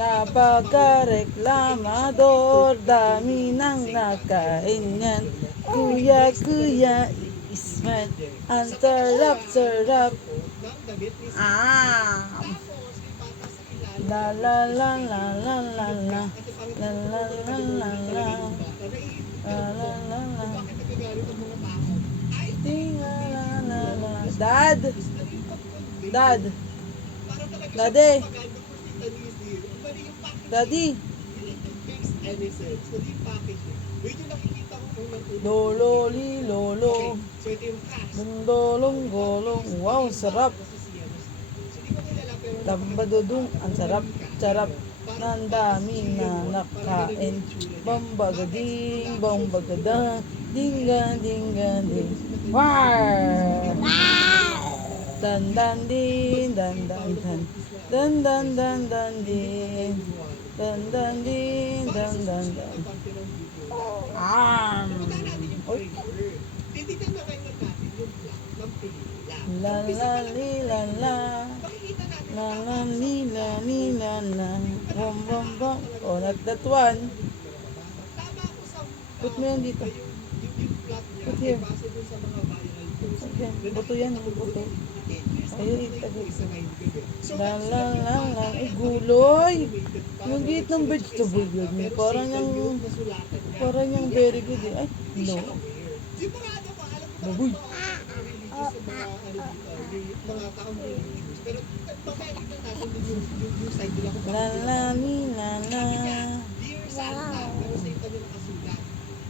Napaka-reklamador, dami nang nakain yan. Kuya, kuya, isman, ang sarap-sarap. La la la la la la la. La la la la la. La la la la. Tinga la la la. Dad! Dad! Daddy! Daddy! Lolo li lolo. Dondolong golong. Wow, sarap. Tambadudong, ang sarap-sarap. Ang dami na nakain. Bambagading, bambagadang. Dinggan, dinggan, ding. War! Dan dan din, dan dan dan. Dan dan dan dan din. Dan dan din, dan dan dan. Oy. La la li la la. La la li la li la la. Bom bom bom. Oh, nagdatuan. Put mo yan dito. Put here. Okay, buto yan, buto. Ayun, itago. La la la la. Ay, guloy. Yung gate ng vegetable yun. Parang yung very good eh. Ay, no. Baboy. La la mi la la.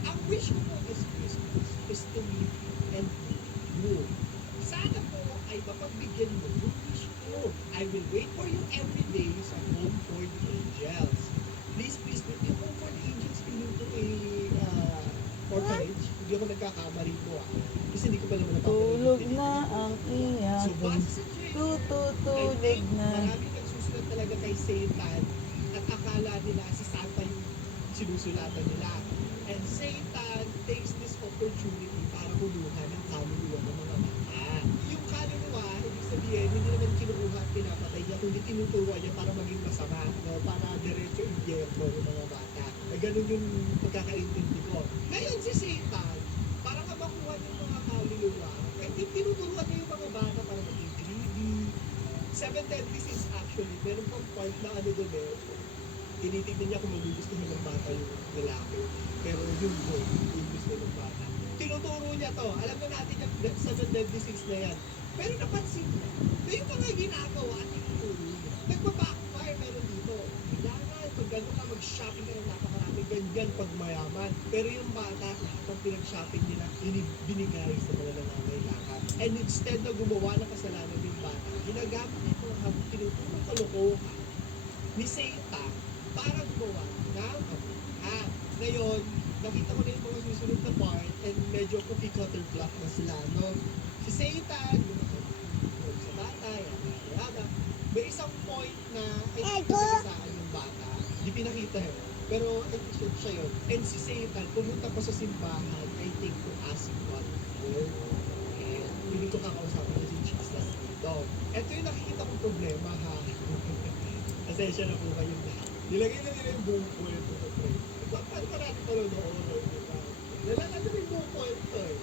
Ang wish ko po this Christmas is to meet and you. Sana po ay mapagbigyan mo yung wish ko. I will wait for you every day sa Home for the Angels. Please, yung Home for the Angels, feeling ko orphanage. Hindi ako nagkakamali po kasi hindi ko pa naman Tulog na ang iyak. So, base sa Tututulog na. maraming nagsusulat talaga kay Satan at akala nila si Santa yung sinusulatan nila. And Satan takes this opportunity para huluhan ang kaluluwa ng mga bata. Yung kaluluwa, ibig sabihin, hindi naman kinukuha at pinapatay niya, kundi tinuturo niya para maging masama, no? Para diretso impyerno ng mga bata. Ganun yung pagkakaintindi ko. Ngayon si Satan, para makuha yung mga kaluluwa, tinuturuan niya yung mga bata para maging greedy. 7 deadly sins actually, meron pang part na doon tinitignan niya kung magugustuhin ng bata yung lalaki. Pero yung boy, yung gusto ng bata. Tinuturo niya to. Alam na natin yung 7 deadly sins na yan. Pero napansin niya, na yung mga ginagawa at tinuturo niya, nagpa-backfire meron dito. Kailangan, pag gano'n ka, mag-shopping ka ng napakarami, ganyan pag mayaman. Pero yung bata, lahat ng pinag-shopping nila, binigay sa mga nangangailangan. And instead na gumawa ng kasalanan yung bata, ginagamit niya yung mga tinuturong kalokohan ni Satan para gumawa ng kabuhan. Ngayon, nakita ko na yung mga susunod na part and medyo cookie-cutter block na sila, no? Si Satan, sa bata, yada. May isang point na ay pinasasaan yung bata. Di pinakita yun. Pero episode siya yun. And si Satan, pumunta pa sa simbahan, I think, to ask God for. And hindi ko kakausapin na si Jesus dito. Ito yung nakikita kong problema, ha? Pasensya na po kayo lahat. Nilagay na nila yung buong kwento sa pray. Paano pa natin pala noon? Nilagay na yung buong kwento eh.